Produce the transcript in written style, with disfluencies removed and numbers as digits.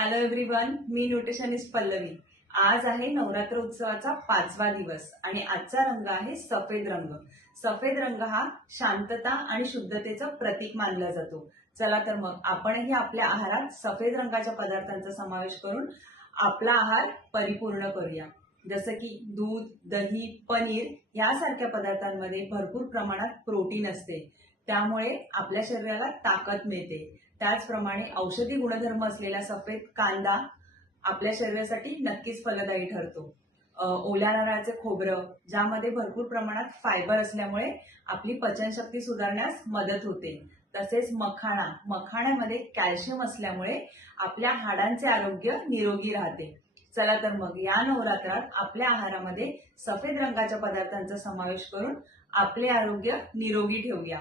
Hello everyone, मी nutritionist Pallavi. आज आहे नवरात्र उत्सवाचा 5वा दिवस आणि आजचा रंग आहे सफेद रंग। सफेद रंग हा शांतता आणि शुद्धतेचं प्रतीक मानला जातो। चला तर मग आपणही आपल्या आहारात सफेद रंगाच्या पदार्थांचा समावेश करून आपला आहार परिपूर्ण करूया। जसं की दूध, दही, पनीर यासारख्या पदार्थांमध्ये भरपूर प्रमाणात प्रोटीन असते, त्यामुळे आपल्या शरीराला ताकद मिळते। त्याचप्रमाणे औषधी गुणधर्म असलेला सफेद कांदा आपल्या शरीरासाठी नक्कीच फलदायी ठरतो। ओल्या नारळाचे खोबरं ज्यामध्ये भरपूर प्रमाणात फायबर असल्यामुळे आपली पचनशक्ती सुधारण्यास मदत होते। तसेच मखाण्यामध्ये कॅल्शियम असल्यामुळे आपल्या हाडांचे आरोग्य निरोगी राहते। चला तर मग या नवरात्रात आपल्या आहारामध्ये सफेद रंगाच्या पदार्थांचा समावेश करून आपले आरोग्य निरोगी ठेवूया।